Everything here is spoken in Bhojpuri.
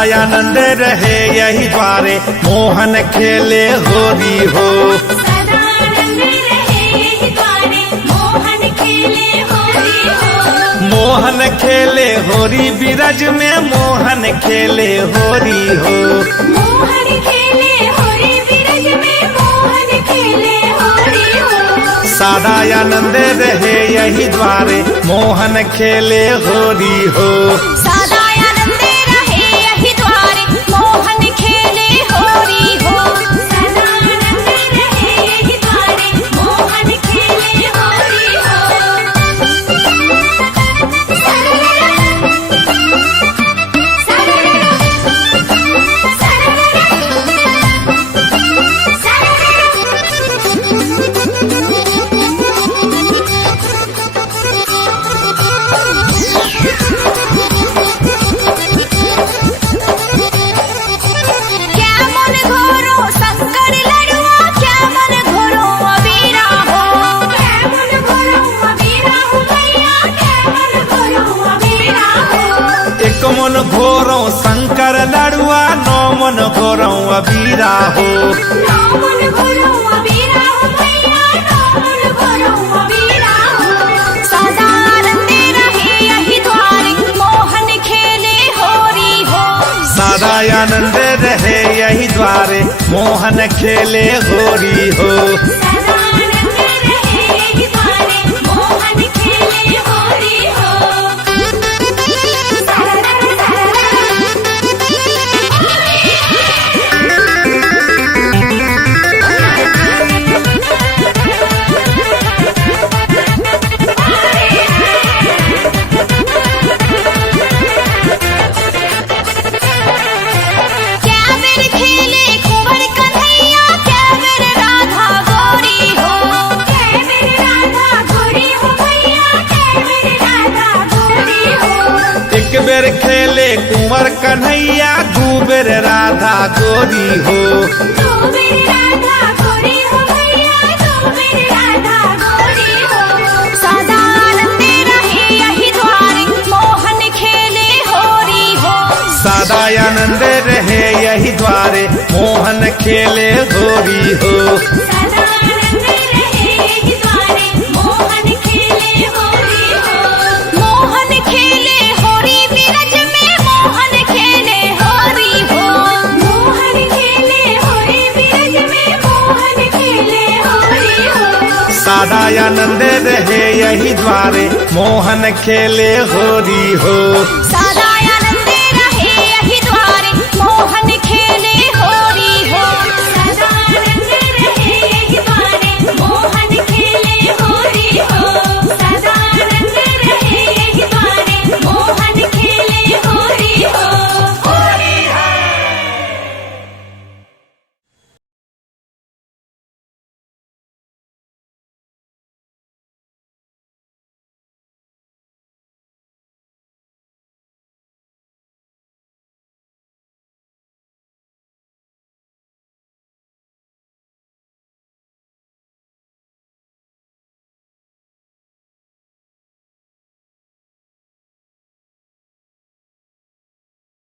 आनंद रहे यही द्वारे मोहन खेले होरी हो। सदा आनंद रहे यही द्वारे मोहन खेले होरी हो। मोहन खेले होरी बिरज में मोहन खेले होरी हो। मोहन खेले होरी बिरज में मोहन खेले होरी हो। सदा आनंद रहे यही द्वारे मोहन खेले होरी हो। सदा आनंद रहे यही द्वारे मोहन खेले होरी हो। सदा आनंद रहे यही द्वारे मोहन खेले होरी मन घोरो शंकर लड़ुआ नौ मन घोरो अबीरा हो। नौ मन घोरो अबीरा हो भैया, नौ मन घोरो अबीरा हो। सदा आनंद रहे यही द्वारे मोहन खेले होरी हो। सदा आनंद रहे यही द्वारे मोहन खेले होरी हो। सदा आनंद रहे यही द्वारे मोहन खेले होरी हो। एक बेर खेले कुंवर कन्हैया, दू बेर राधा गोरी हो। दू बेर राधा गोरी हो भैया, दू बेर राधा गोरी हो। सदा आनंद रहे यही द्वारे मोहन खेले होरी हो। सदा आनंद रहे यही द्वारे मोहन खेले होरी हो। सदा आनंद रहे यही द्वारे मोहन खेले होरी हो। मोहन खेले होरी बिरज में मोहन खेले होरी हो। मोहन खेले होरी बिरज में मोहन खेले होरी हो। सदा आनंद रहे यही द्वारे मोहन खेले होरी हो।